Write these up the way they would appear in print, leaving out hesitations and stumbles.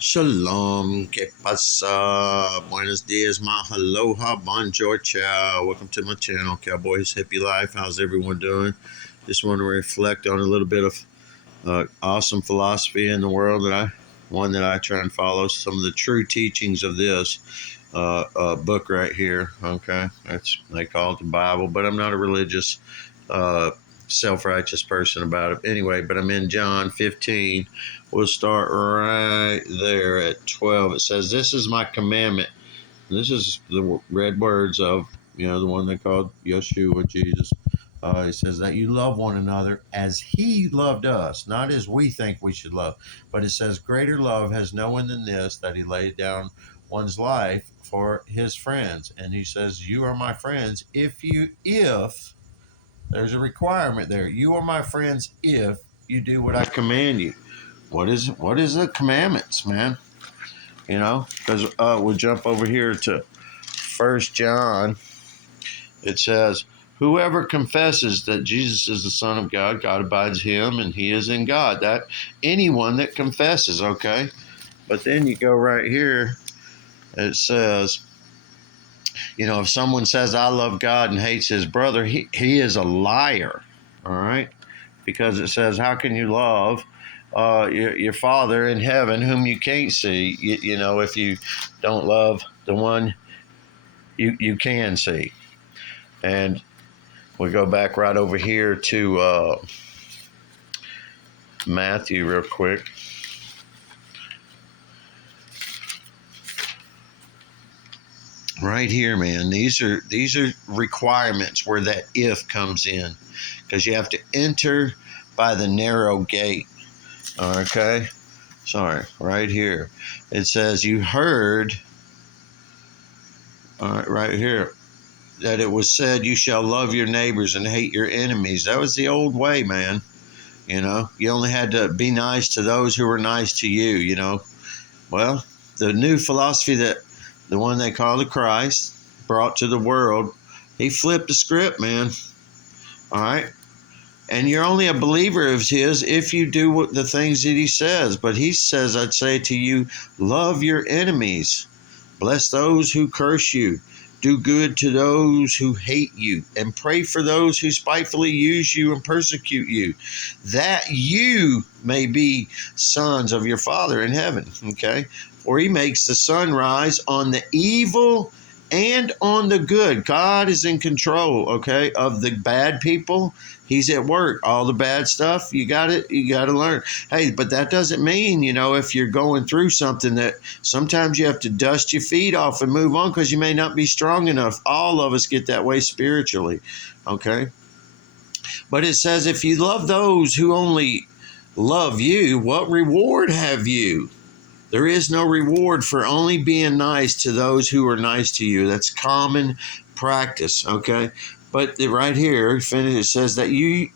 Shalom, que pasa? Buenos dias, mahaloha, bonjour, ciao. Welcome to my channel, Cowboys Hippie Life. How's everyone doing? Just want to reflect on a little bit of awesome philosophy in the world one that I try and follow. Some of the true teachings of this book right here. Okay, they call it the Bible, but I'm not a religious, self-righteous person about it. Anyway, but I'm in John 15. We'll start right there at 12. It says, "This is my commandment." This is the red words of, the one they called Yeshua, Jesus. He says that you love one another as he loved us, not as we think we should love. But it says, greater love has no one than this, that he laid down one's life for his friends. And he says, you are my friends if there's a requirement there. You are my friends if you do what I command you. What is the commandments, man? Because we'll jump over here to 1 John. It says, whoever confesses that Jesus is the Son of God, God abides him and he is in God. That anyone that confesses, okay? But then you go right here, it says, if someone says, I love God and hates his brother, he is a liar, all right? Because it says, how can you love your Father in heaven whom you can't see, if you don't love the one you can see? And we go back right over here to Matthew real quick. Right here, man. These are requirements where that if comes in, because you have to enter by the narrow gate. Okay, sorry, right here. It says you heard. All right, right here, that it was said, you shall love your neighbors and hate your enemies. That was the old way, man. You only had to be nice to those who were nice to you, Well, the new philosophy that the one they call the Christ brought to the world, he flipped the script, man. All right. And you're only a believer of his if you do the things that he says. But he says, I'd say to you, love your enemies. Bless those who curse you. Do good to those who hate you, and pray for those who spitefully use you and persecute you, that you may be sons of your Father in heaven. Okay? For he makes the sun rise on the evil and on the good. God is in control, okay, of the bad people. He's at work. All the bad stuff, you got to learn. Hey, but that doesn't mean, if you're going through something, that sometimes you have to dust your feet off and move on, because you may not be strong enough. All of us get that way spiritually, okay? But it says, if you love those who only love you, what reward have you? There is no reward for only being nice to those who are nice to you. That's common practice, okay? But right here, it says that you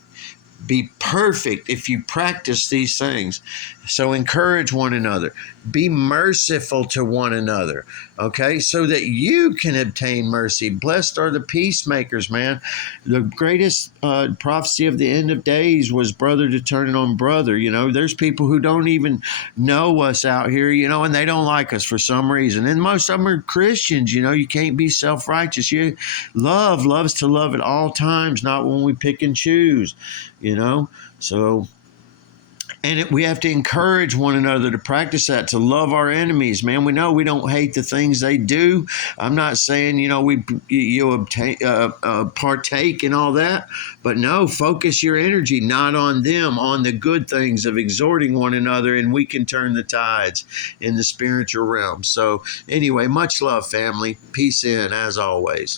be perfect if you practice these things. So encourage one another. Be merciful to one another, okay? So that you can obtain mercy. Blessed are the peacemakers, man. The greatest prophecy of the end of days was brother to turn on brother. There's people who don't even know us out here, and they don't like us for some reason. And most of them are Christians, you can't be self-righteous. Loves to love at all times, not when we pick and choose, So, and we have to encourage one another to practice that, to love our enemies, man. We know we don't hate the things they do. I'm not saying, you obtain, partake in all that, but no, focus your energy not on them, on the good things of exhorting one another, and we can turn the tides in the spiritual realm. So anyway, much love, family. Peace in, as always.